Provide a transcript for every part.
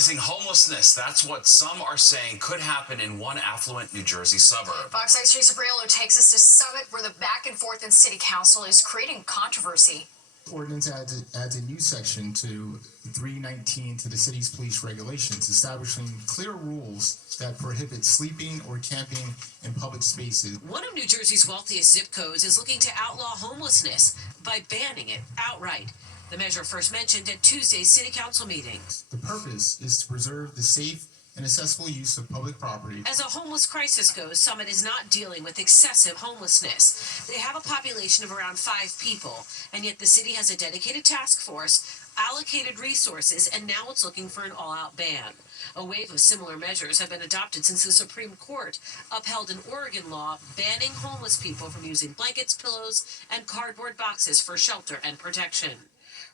Rising homelessness. That's what some are saying could happen in one affluent New Jersey suburb. Fox 9's Teresa Briello takes us to Summit, where the back and forth in city council is creating controversy. Ordinance adds a new section to 319 to the city's police regulations, establishing clear rules that prohibit sleeping or camping in public spaces. One of New Jersey's wealthiest zip codes is looking to outlaw homelessness by banning it outright. The measure first mentioned at Tuesday's city council meeting. The purpose is to preserve the safe and accessible use of public property. As a homeless crisis goes, Summit is not dealing with excessive homelessness. They have a population of around 5 people, and yet the city has a dedicated task force, allocated resources, and now it's looking for an all-out ban. A wave of similar measures have been adopted since the Supreme Court upheld an Oregon law banning homeless people from using blankets, pillows, and cardboard boxes for shelter and protection.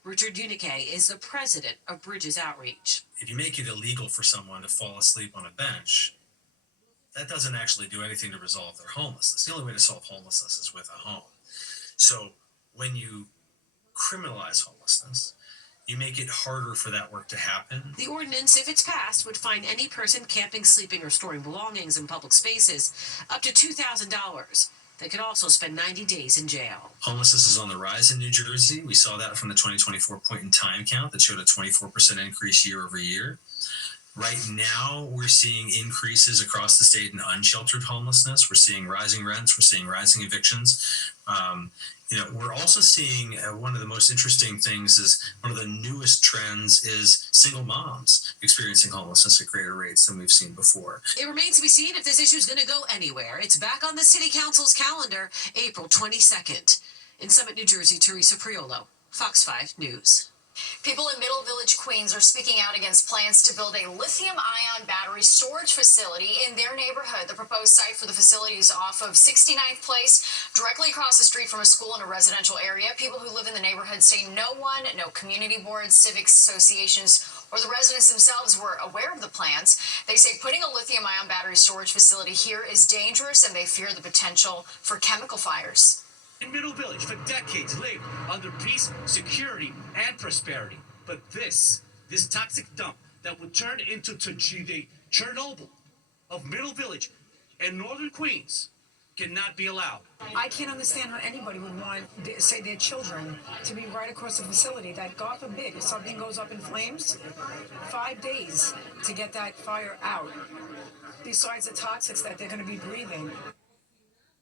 Richard Unique is the president of Bridges Outreach. If you make it illegal for someone to fall asleep on a bench, that doesn't actually do anything to resolve their homelessness. The only way to solve homelessness is with a home. So when you criminalize homelessness, you make it harder for that work to happen. The ordinance, if it's passed, would fine any person camping, sleeping, or storing belongings in public spaces up to $2,000. They could also spend 90 days in jail. Homelessness is on the rise in New Jersey. We saw that from the 2024 point in time count that showed a 24% increase year over year. Right now, we're seeing increases across the state in unsheltered homelessness. We're seeing rising rents. We're seeing rising evictions. We're also seeing one of the most interesting things is one of the newest trends is single moms experiencing homelessness at greater rates than we've seen before. It remains to be seen if this issue is going to go anywhere. It's back on the city council's calendar, April 22nd. In Summit, New Jersey, Teresa Priolo, Fox 5 News. People in Middle Village, Queens are speaking out against plans to build a lithium-ion battery storage facility in their neighborhood. The proposed site for the facility is off of 69th Place, directly across the street from a school in a residential area. People who live in the neighborhood say no community boards, civic associations, or the residents themselves were aware of the plans. They say putting a lithium-ion battery storage facility here is dangerous, and they fear the potential for chemical fires. In Middle Village, for decades, lived under peace, security, and prosperity. But this toxic dump that would turn into the Chernobyl of Middle Village and Northern Queens cannot be allowed. I can't understand how anybody would want, say, their children to be right across the facility that, God forbid, if something goes up in flames, 5 days to get that fire out, besides the toxics that they're going to be breathing.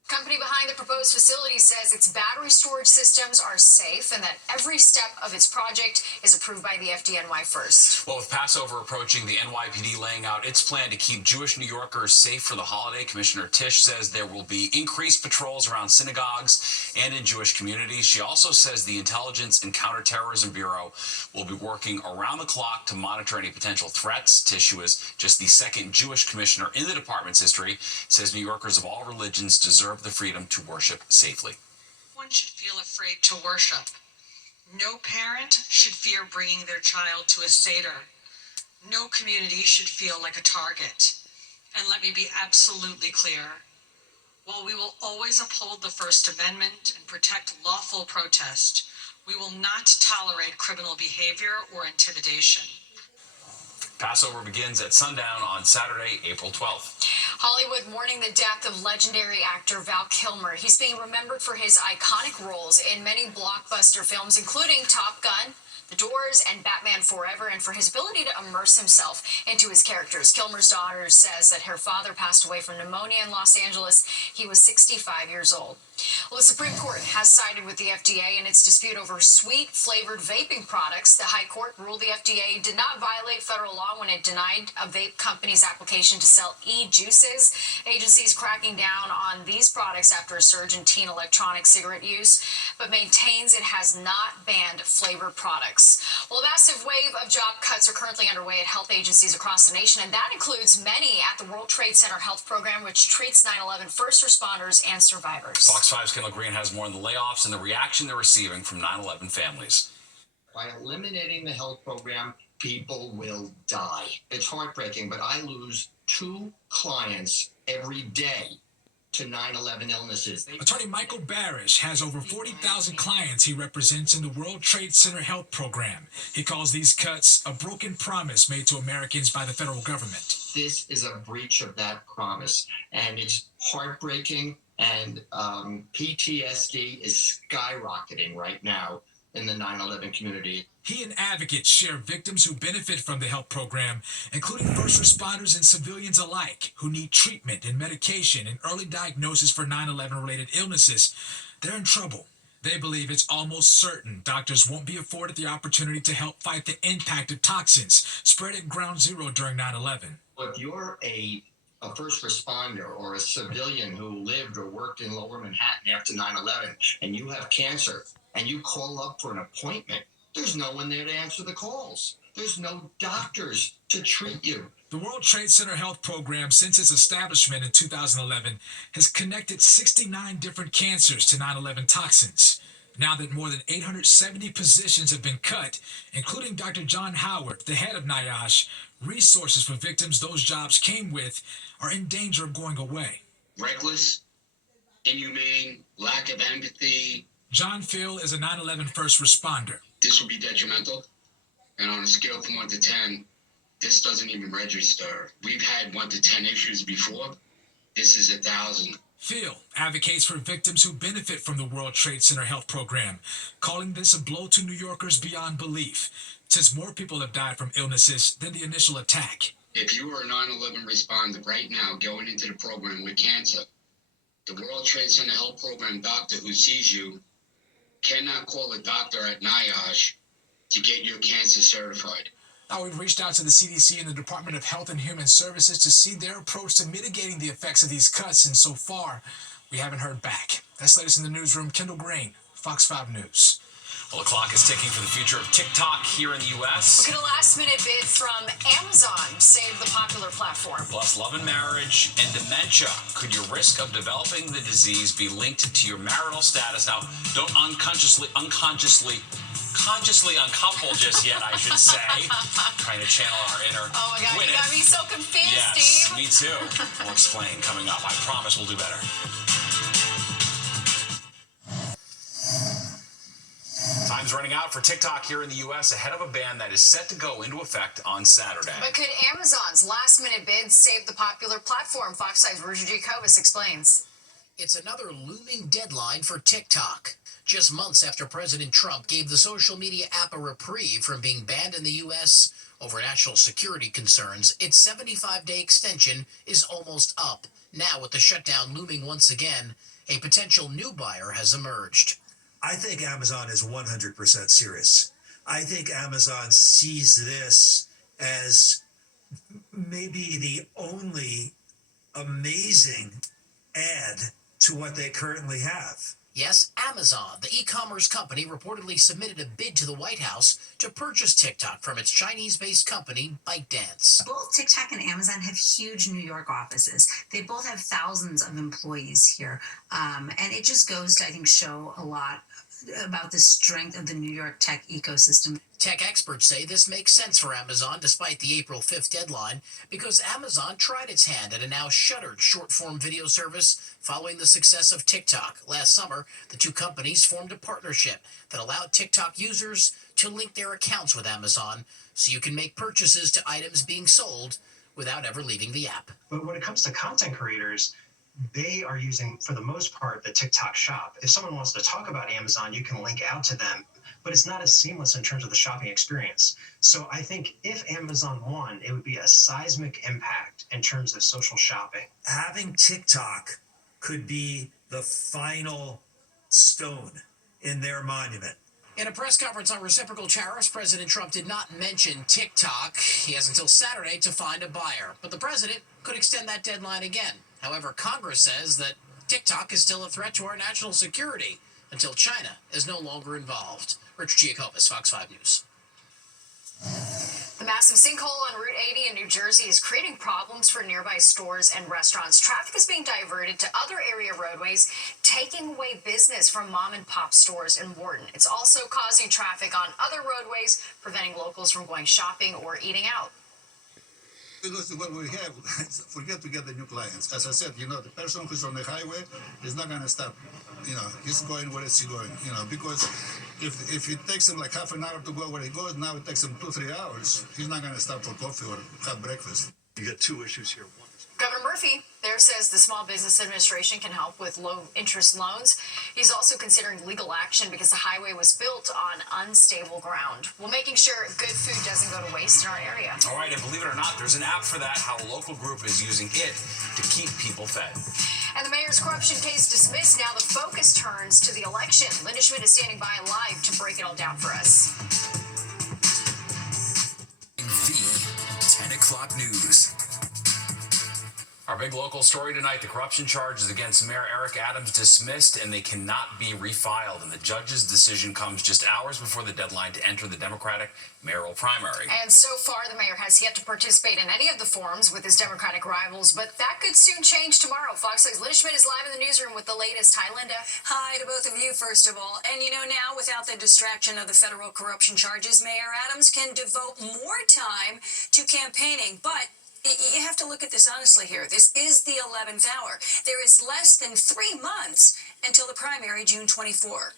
Company behind the proposed facility says its battery storage systems are safe and that every step of its project is approved by the FDNY first. Well, with Passover approaching, the NYPD laying out its plan to keep Jewish New Yorkers safe for the holiday. Commissioner Tisch says there will be increased patrols around synagogues and in Jewish communities. She also says the Intelligence and Counterterrorism Bureau will be working around the clock to monitor any potential threats. Tisch, who is just the second Jewish commissioner in the department's history, says New Yorkers of all religions deserve the freedom to worship safely. One should feel afraid to worship. No parent should fear bringing their child to a Seder. No community should feel like a target. And let me be absolutely clear. While we will always uphold the First Amendment and protect lawful protest, we will not tolerate criminal behavior or intimidation. Passover begins at sundown on Saturday, April 12th. Hollywood mourning the death of legendary actor Val Kilmer. He's being remembered for his iconic roles in many blockbuster films, including Top Gun, The Doors, and Batman Forever, and for his ability to immerse himself into his characters. Kilmer's daughter says that her father passed away from pneumonia in Los Angeles. He was 65 years old. Well, the Supreme Court has sided with the FDA in its dispute over sweet-flavored vaping products. The High Court ruled the FDA did not violate federal law when it denied a vape company's application to sell e-juices. Agencies cracking down on these products after a surge in teen electronic cigarette use, but maintains it has not banned flavored products. Well, a massive wave of job cuts are currently underway at health agencies across the nation, and that includes many at the World Trade Center Health Program, which treats 9/11 first responders and survivors. Fox 5's Kendall Green has more on the layoffs and the reaction they're receiving from 9/11 families. By eliminating the health program, people will die. It's heartbreaking, but I lose 2 clients every day to 9/11 illnesses. Attorney Michael Barish has over 40,000 clients he represents in the World Trade Center Health Program. He calls these cuts a broken promise made to Americans by the federal government. This is a breach of that promise, and it's heartbreaking, and PTSD is skyrocketing right now in the 9/11 community. He and advocates share victims who benefit from the health program, including first responders and civilians alike who need treatment and medication and early diagnosis for 9/11 related illnesses. They're in trouble. They believe it's almost certain doctors won't be afforded the opportunity to help fight the impact of toxins spread at ground zero during 9/11. If you're a first responder or a civilian who lived or worked in Lower Manhattan after 9/11 and you have cancer and you call up for an appointment, there's no one there to answer the calls. There's no doctors to treat you. The World Trade Center Health Program, since its establishment in 2011, has connected 69 different cancers to 9/11 toxins. Now that more than 870 positions have been cut, including Dr. John Howard, the head of NIOSH, resources for victims those jobs came with are in danger of going away. Reckless, inhumane, lack of empathy. John Phil is a 9/11 first responder. This will be detrimental. And on a scale from 1 to 10, this doesn't even register. We've had 1 to 10 issues before. This is 1,000. Phil advocates for victims who benefit from the World Trade Center Health Program, calling this a blow to New Yorkers beyond belief, since more people have died from illnesses than the initial attack. If you are a 9/11 responder right now going into the program with cancer, the World Trade Center Health Program doctor who sees you cannot call a doctor at NIOSH to get your cancer certified. Now, we've reached out to the CDC and the Department of Health and Human Services to see their approach to mitigating the effects of these cuts, and so far, we haven't heard back. That's latest in the newsroom. Kendall Green, Fox 5 News. Well, the clock is ticking for the future of TikTok here in the U.S. Look at a last-minute bid from Amazon, save the popular platform. Plus, love and marriage and dementia. Could your risk of developing the disease be linked to your marital status? Now, don't unconsciously uncouple just yet, I should say. Trying to channel our inner Oh my God, Gwyneth. you got me so confused, Yes, Steve. me too. We'll explain coming up. I promise we'll do better. Time's running out for TikTok here in the U.S. ahead of a ban that is set to go into effect on Saturday. But could Amazon's last-minute bid save the popular platform? Fox 5's Roger Jacobus explains. It's another looming deadline for TikTok. Just months after President Trump gave the social media app a reprieve from being banned in the U.S. over national security concerns, its 75-day extension is almost up. Now, with the shutdown looming once again, a potential new buyer has emerged. I think Amazon is 100% serious. I think Amazon sees this as maybe the only amazing add to what they currently have. Yes, Amazon, the e-commerce company, reportedly submitted a bid to the White House to purchase TikTok from its Chinese-based company, ByteDance. Both TikTok and Amazon have huge New York offices. They both have thousands of employees here. And it just goes to, I think, show a lot about the strength of the New York tech ecosystem. Tech experts say this makes sense for Amazon despite the April 5th deadline because Amazon tried its hand at a now shuttered short-form video service following the success of TikTok. Last summer, the two companies formed a partnership that allowed TikTok users to link their accounts with Amazon so you can make purchases to items being sold without ever leaving the app. But when it comes to content creators, they are using, for the most part, the TikTok shop. If someone wants to talk about Amazon, you can link out to them, but it's not as seamless in terms of the shopping experience. So I think if Amazon won, it would be a seismic impact in terms of social shopping. Having TikTok could be the final stone in their monument. In a press conference on reciprocal tariffs, President Trump did not mention TikTok. He has until Saturday to find a buyer, but the president could extend that deadline again. However, Congress says that TikTok is still a threat to our national security until China is no longer involved. Rich Giacobbe, Fox 5 News. The massive sinkhole on Route 80 in New Jersey is creating problems for nearby stores and restaurants. Traffic is being diverted to other area roadways, taking away business from mom-and-pop stores in Wharton. It's also causing traffic on other roadways, preventing locals from going shopping or eating out. Because what we have, forget to get the new clients. As I said, the person who's on the highway is not going to stop. He's going where is he going? Because if it takes him like half an hour to go where he goes, now it takes him 2-3 hours. He's not going to stop for coffee or have breakfast. You got two issues here. One, Governor Murphy there says the Small Business Administration can help with low interest loans. He's also considering legal action because the highway was built on unstable ground. Well, making sure good food doesn't go to waste in our area. All right, and believe it or not, there's an app for that. How a local group is using it to keep people fed. And the mayor's corruption case dismissed. Now the focus turns to the election. Linda Schmidt is standing by live to break it all down for us. The 10 o'clock news. Our big local story tonight, the corruption charges against Mayor Eric Adams dismissed, and they cannot be refiled. And the judge's decision comes just hours before the deadline to enter the Democratic mayoral primary. And so far, the mayor has yet to participate in any of the forums with his Democratic rivals, but that could soon change tomorrow. Fox 6's Linda Schmidt is live in the newsroom with the latest. Hi, Linda. Hi to both of you, first of all. And now, without the distraction of the federal corruption charges, Mayor Adams can devote more time to campaigning, but you have to look at this honestly here. This is the 11th hour. There is less than 3 months until the primary, June 24.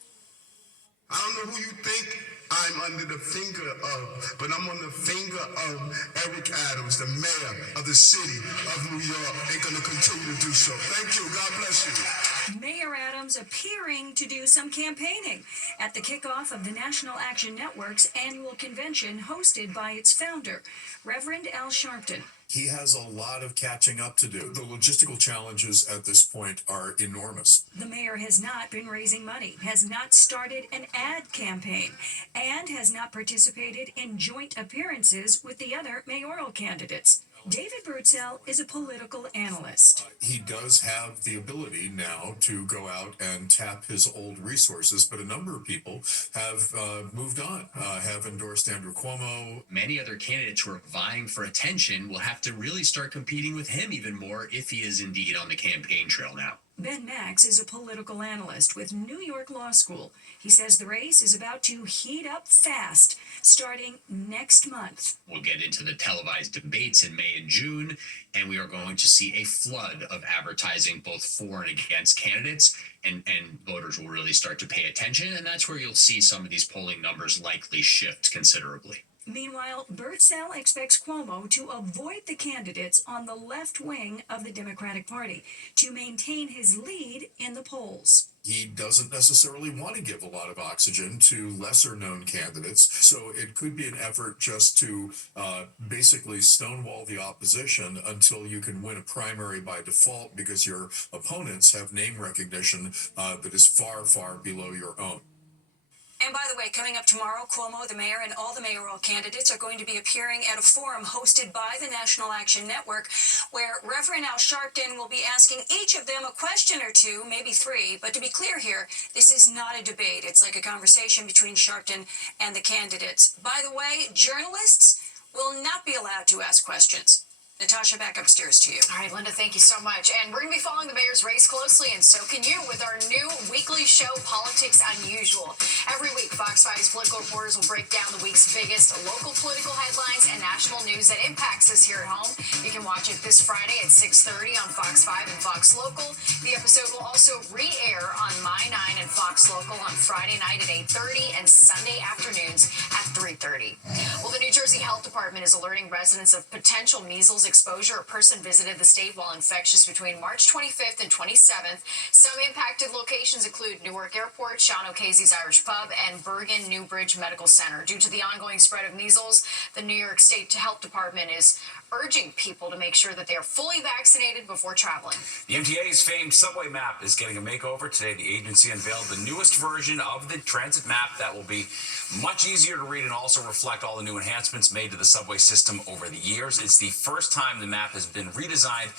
I don't know who you think I'm under the finger of, but I'm on the finger of Eric Adams, the mayor of the city of New York, and going to continue to do so. Thank you. God bless you. Mayor Adams appearing to do some campaigning at the kickoff of the National Action Network's annual convention hosted by its founder, Reverend Al Sharpton. He has a lot of catching up to do. The logistical challenges at this point are enormous. The mayor has not been raising money, has not started an ad campaign, and has not participated in joint appearances with the other mayoral candidates. David Birdsell is a political analyst. He does have the ability now to go out and tap his old resources, but a number of people have moved on, have endorsed Andrew Cuomo. Many other candidates who are vying for attention will have to really start competing with him even more if he is indeed on the campaign trail now. Ben Max is a political analyst with New York Law School. He says the race is about to heat up fast, starting next month. We'll get into the televised debates in May and June, and we are going to see a flood of advertising both for and against candidates, and voters will really start to pay attention, and that's where you'll see some of these polling numbers likely shift considerably. Meanwhile, Birdsell expects Cuomo to avoid the candidates on the left wing of the Democratic Party to maintain his lead in the polls. He doesn't necessarily want to give a lot of oxygen to lesser-known candidates, so it could be an effort just to basically stonewall the opposition until you can win a primary by default because your opponents have name recognition that is far, far below your own. And by the way, coming up tomorrow, Cuomo, the mayor, and all the mayoral candidates are going to be appearing at a forum hosted by the National Action Network, where Reverend Al Sharpton will be asking each of them a question or two, maybe 3. But to be clear here, this is not a debate. It's like a conversation between Sharpton and the candidates. By the way, journalists will not be allowed to ask questions. Natasha, back upstairs to you. All right, Linda, thank you so much. And we're going to be following the mayor's race closely, and so can you with our new weekly show, Politics Unusual. Every week, Fox 5's political reporters will break down the week's biggest local political headlines and national news that impacts us here at home. You can watch it this Friday at 6:30 on Fox 5 and Fox Local. The episode will also re-air on My 9 and Fox Local on Friday night at 8:30 and Sunday afternoons at 3:30. Well, the New Jersey Health Department is alerting residents of potential measles exposure. A person visited the state while infectious between March 25th and 27th. Some impacted locations include Newark Airport, Sean O'Casey's Irish Pub, and Bergen Newbridge Medical Center. Due to the ongoing spread of measles, the New York State Health Department is urging people to make sure that they are fully vaccinated before traveling. The MTA's famed subway map is getting a makeover. Today, the agency unveiled the newest version of the transit map that will be much easier to read and also reflect all the new enhancements made to the subway system over the years. It's the first time the map has been redesigned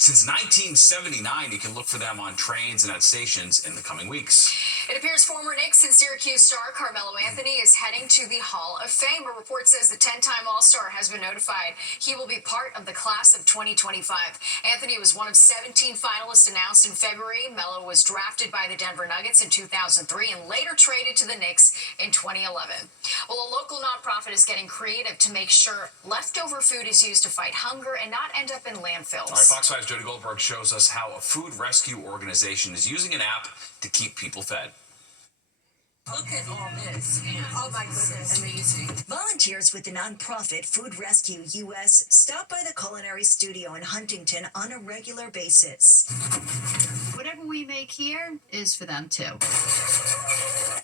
since 1979. You can look for them on trains and at stations in the coming weeks. It appears former Knicks and Syracuse star Carmelo Anthony is heading to the Hall of Fame. A report says the 10-time All-Star has been notified. He will be part of the class of 2025. Anthony was one of 17 finalists announced in February. Melo was drafted by the Denver Nuggets in 2003 and later traded to the Knicks in 2011. Well, a local nonprofit is getting creative to make sure leftover food is used to fight hunger and not end up in landfills. All right, Fox 5's Jody Goldberg shows us how a food rescue organization is using an app to keep people fed. Look at all this. Oh my goodness. Amazing. Volunteers with the nonprofit Food Rescue US stop by the Culinary Studio in Huntington on a regular basis. Whatever we make here is for them too.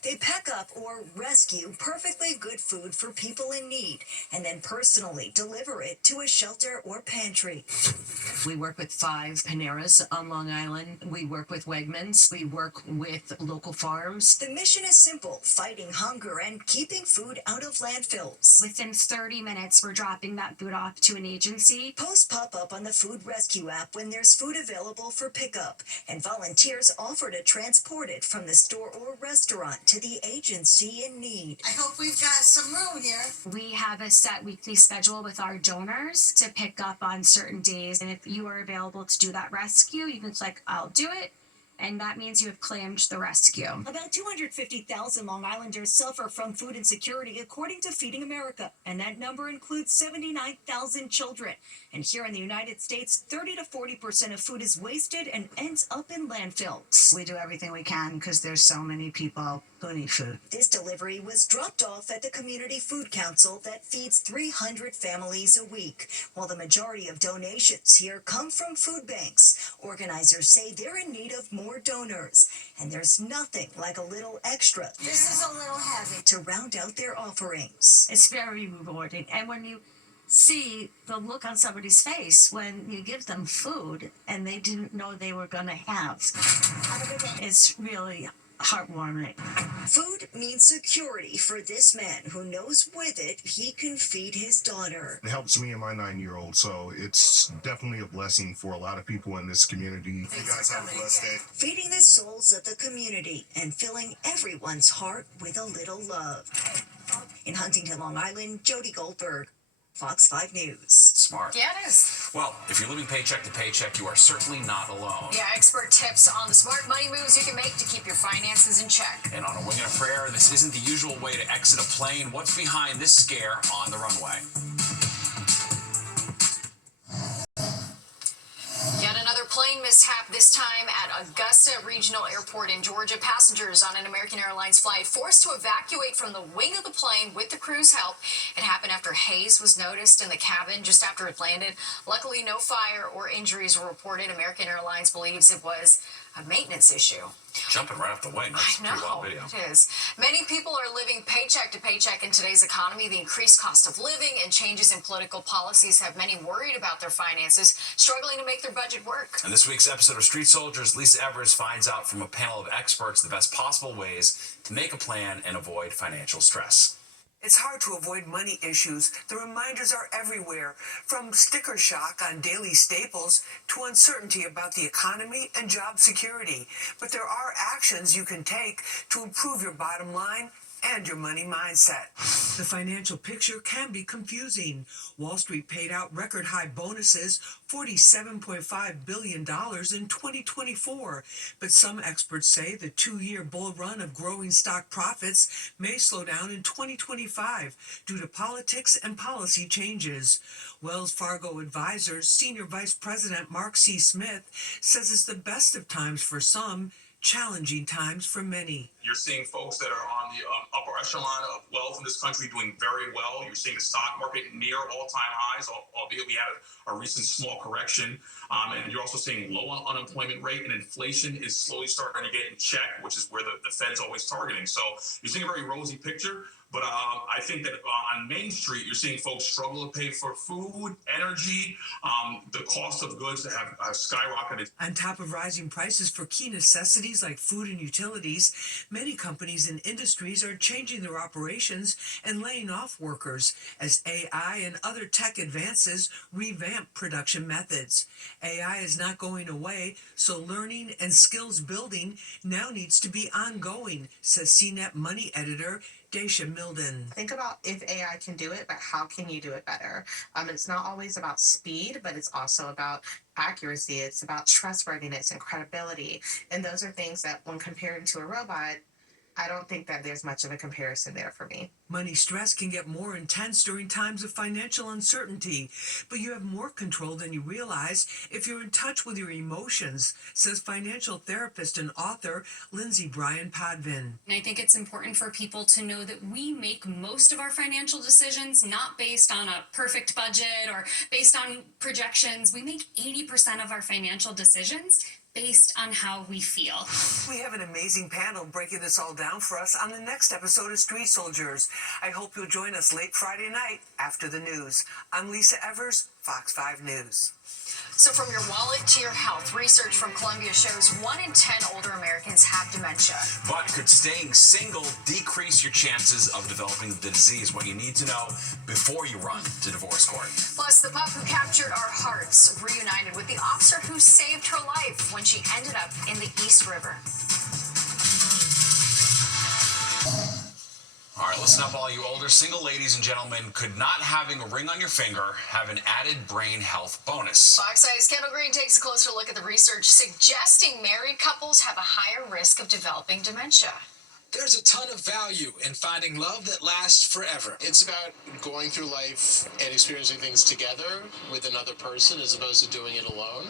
They pack up or rescue perfectly good food for people in need and then personally deliver it to a shelter or pantry. We work with 5 Paneras on Long Island. We work with Wegmans. We work with local farms. The mission is simple, fighting hunger and keeping food out of landfills. Within 30 minutes, we're dropping that food off to an agency. Posts pop up on the Food Rescue app when there's food available for pickup, and volunteers offer to transport it from the store or restaurant to the agency in need. I hope we've got some room here. We have a set weekly schedule with our donors to pick up on certain days. And if you are available to do that rescue, you can click, I'll do it. And that means you have claimed the rescue. About 250,000 Long Islanders suffer from food insecurity, according to Feeding America, and that number includes 79,000 children. And here in the United States, 30 to 40% of food is wasted and ends up in landfills. We do everything we can because there's so many people who need food. This delivery was dropped off at the Community Food Council that feeds 300 families a week. While the majority of donations here come from food banks, organizers say they're in need of more donors, and there's nothing like a little extra. This is a little heavy. To round out their offerings. It's very rewarding. And when you see the look on somebody's face when you give them food and they didn't know they were going to have, it's really heartwarming. Food means security for this man who knows with it he can feed his daughter. It helps me and my 9-year-old, so it's definitely a blessing for a lot of people in this community. You guys have a blessed day. Feeding the souls of the community and filling everyone's heart with a little love. In Huntington, Long Island, Jody Goldberg, Fox 5 News. Smart. Yeah, it is. Well, if you're living paycheck to paycheck, you are certainly not alone. Yeah, expert tips on the smart money moves you can make to keep your finances in check. And on a wing and a prayer, this isn't the usual way to exit a plane. What's behind this scare on the runway? Yet another plane mishap, this time at Augusta Regional Airport in Georgia. Passengers on an American Airlines flight forced to evacuate from the wing of the plane with the crew's help. It happened after haze was noticed in the cabin just after it landed. Luckily, no fire or injuries were reported. American Airlines believes it was a maintenance issue. Jumping right off the wing. That's a pretty wild video. It is. Many people are living paycheck to paycheck in today's economy. The increased cost of living and changes in political policies have many worried about their finances, struggling to make their budget work. In this week's episode of Street Soldiers, Lisa Evers finds out from a panel of experts the best possible ways to make a plan and avoid financial stress. It's hard to avoid money issues. The reminders are everywhere, from sticker shock on daily staples to uncertainty about the economy and job security. But there are actions you can take to improve your bottom line and your money mindset. The financial picture can be confusing. Wall Street paid out record high bonuses, $47.5 billion in 2024. But some experts say the 2-year bull run of growing stock profits may slow down in 2025 due to politics and policy changes. Wells Fargo Advisors Senior Vice President Mark C. Smith says it's the best of times for some, challenging times for many. You're seeing folks that are on the upper echelon of wealth in this country doing very well. You're seeing the stock market near all-time highs, albeit we had a recent small correction. And you're also seeing low unemployment rate, and inflation is slowly starting to get in check, which is where the Fed's always targeting. So you're seeing a very rosy picture. But I think that on Main Street, you're seeing folks struggle to pay for food, energy, the cost of goods that have skyrocketed. On top of rising prices for key necessities like food and utilities, many companies and industries are changing their operations and laying off workers as AI and other tech advances revamp production methods. AI is not going away, so learning and skills building now needs to be ongoing, says CNET Money editor Daisha Milden. Think about if AI can do it, but how can you do it better? It's not always about speed, but it's also about accuracy. It's about trustworthiness and credibility. And those are things that when compared to a robot, I don't think that there's much of a comparison there for me. Money stress can get more intense during times of financial uncertainty, but you have more control than you realize if you're in touch with your emotions, says financial therapist and author Lindsay Bryan Podvin. And I think it's important for people to know that we make most of our financial decisions not based on a perfect budget or based on projections. We make 80% of our financial decisions based on how we feel. We have an amazing panel breaking this all down for us on the next episode of Street Soldiers. I hope you'll join us late Friday night after the news. I'm Lisa Evers, Fox 5 News. So from your wallet to your health, research from Columbia shows 1 in 10 older Americans have dementia. But could staying single decrease your chances of developing the disease? What you need to know before you run to divorce court. Plus, the pup who captured our hearts reunited with the officer who saved her life when she ended up in the East River. All right, listen up, all you older single ladies and gentlemen. Could not having a ring on your finger have an added brain health bonus? Fox 5's Kendall Green takes a closer look at the research suggesting married couples have a higher risk of developing dementia. There's a ton of value in finding love that lasts forever. It's about going through life and experiencing things together with another person as opposed to doing it alone.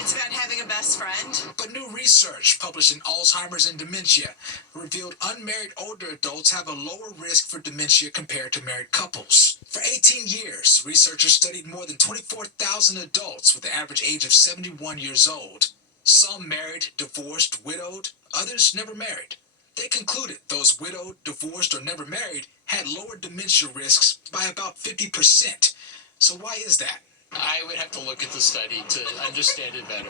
It's about having a best friend. But new research published in Alzheimer's and Dementia revealed unmarried older adults have a lower risk for dementia compared to married couples. For 18 years, researchers studied more than 24,000 adults with the average age of 71 years old. Some married, divorced, widowed, others never married. They concluded those widowed, divorced, or never married had lower dementia risks by about 50%. So why is that? I would have to look at the study to understand it better.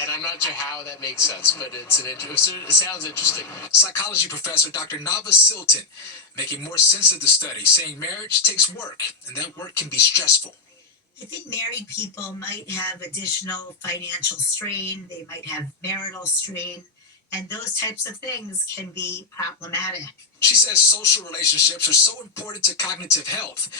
And I'm not sure how that makes sense, but it sounds interesting. Psychology professor Dr. Nava Silton making more sense of the study, saying marriage takes work, and that work can be stressful. I think married people might have additional financial strain. They might have marital strain. And those types of things can be problematic. She says social relationships are so important to cognitive health,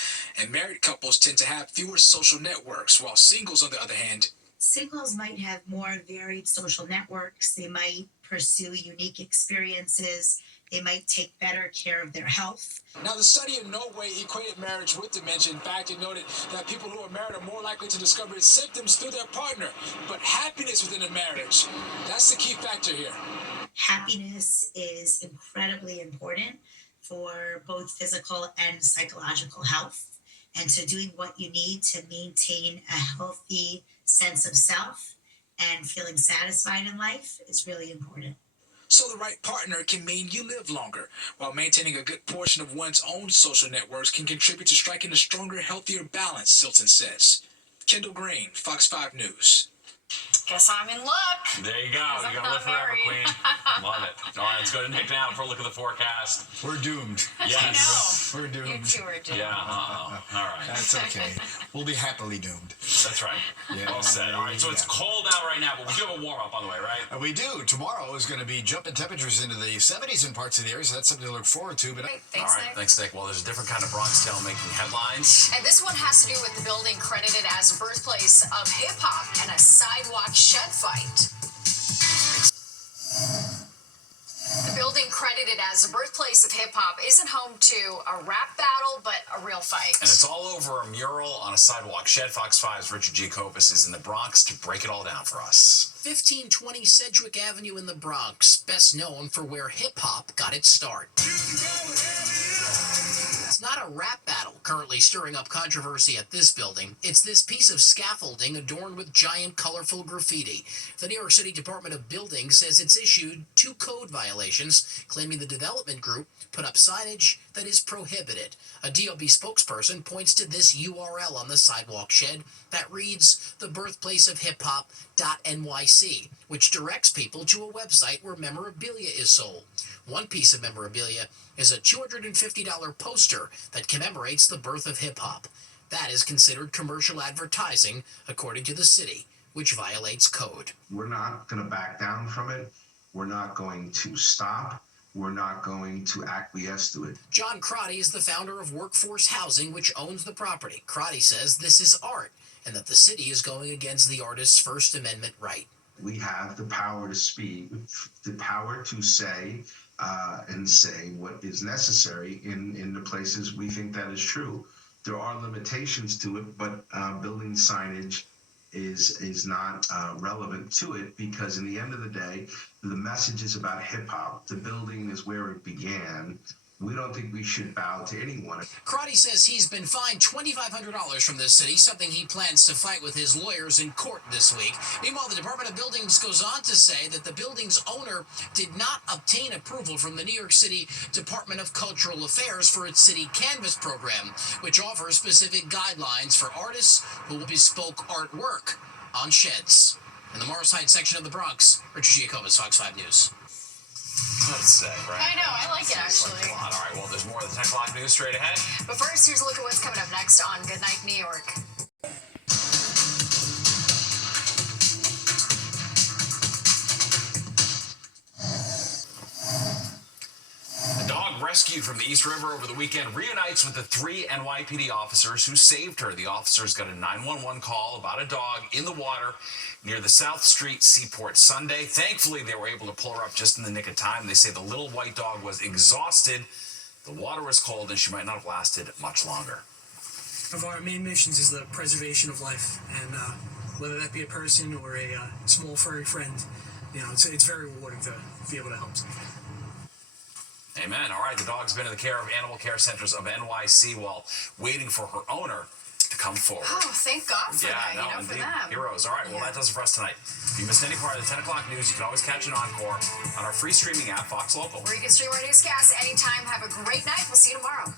and married couples tend to have fewer social networks, while singles, on the other hand, singles might have more varied social networks. They might pursue unique experiences. They might take better care of their health. Now, the study in no way equated marriage with dementia. In fact, it noted that people who are married are more likely to discover its symptoms through their partner. But happiness within a marriage, that's the key factor here. Happiness is incredibly important for both physical and psychological health. And so doing what you need to maintain a healthy sense of self and feeling satisfied in life is really important. So the right partner can mean you live longer, while maintaining a good portion of one's own social networks can contribute to striking a stronger, healthier balance, Silton says. Kendall Green, Fox 5 News. Guess I'm in luck. There you go. You gotta live forever, Queen. Love it. All right, let's go to Nick now for a look at the forecast. We're doomed. Yes. We're doomed. You two are doomed. Yeah, all right. That's okay. We'll be happily doomed. That's right. Yeah, Well said. All right, so it's cold out right now, but we do have a warm-up on the way, right? We do. Tomorrow is going to be jumping temperatures into the 70s in parts of the area, so that's something to look forward to. But Great. Thanks, All right, Nick. thanks, Nick. Well, there's a different kind of Bronx tale making headlines. And this one has to do with the building credited as birthplace of hip-hop and a sidewalk shed fight. The building credited as the birthplace of hip-hop isn't home to a rap battle, but a real fight. And it's all over a mural on a sidewalk shed. Fox 5's Richard Jacobus is in the Bronx to break it all down for us. 1520 Sedgwick Avenue in the Bronx, best known for where hip-hop got its start. It's not a rap battle currently stirring up controversy at this building. It's this piece of scaffolding adorned with giant colorful graffiti. The New York City Department of Buildings says it's issued 2 code violations, claiming the development group put up signage that is prohibited. A DOB spokesperson points to this URL on the sidewalk shed that reads the birthplace of hip-hop.nyc, which directs people to a website where memorabilia is sold. One piece of memorabilia is a $250 poster that commemorates the birth of hip-hop. That is considered commercial advertising, according to the city, which violates code. We're not going to back down from it. We're not going to stop. We're not going to acquiesce to it. John Crotty is the founder of Workforce Housing, which owns the property. Crotty says this is art, and that the city is going against the artist's First Amendment right. We have the power to speak, the power to say, and say what is necessary in the places we think that is true. There are limitations to it, but building signage is not relevant to it, because in the end of the day, the message is about hip hop. The building is where it began. We don't think we should bow to anyone. Crotty says he's been fined $2,500 from the city, something he plans to fight with his lawyers in court this week. Meanwhile, the Department of Buildings goes on to say that the building's owner did not obtain approval from the New York City Department of Cultural Affairs for its City Canvas program, which offers specific guidelines for artists who will bespoke artwork on sheds. In the Morris Heights section of the Bronx, Richard Giacobas, Fox 5 News. Let's say, right? I know, I like it actually. Like a lot. All right, well, there's more of the 10 o'clock news straight ahead. But first, here's a look at what's coming up next on Good Night New York. A dog rescued from the East River over the weekend reunites with the 3 NYPD officers who saved her. The officers got a 911 call about a dog in the water near the South Street Seaport Sunday. Thankfully, they were able to pull her up just in the nick of time. They say the little white dog was exhausted, the water was cold, and she might not have lasted much longer. Of our main missions is the preservation of life, and whether that be a person or a small furry friend, it's very rewarding to be able to help someone. Amen. All right, the dog's been in the care of Animal Care Centers of NYC while waiting for her owner to come forward. Oh, thank God for that, for them. Heroes. All right, well, that does it for us tonight. If you missed any part of the 10 o'clock news, you can always catch an encore on our free streaming app, Fox Local. Where you can stream our newscasts anytime. Have a great night. We'll see you tomorrow.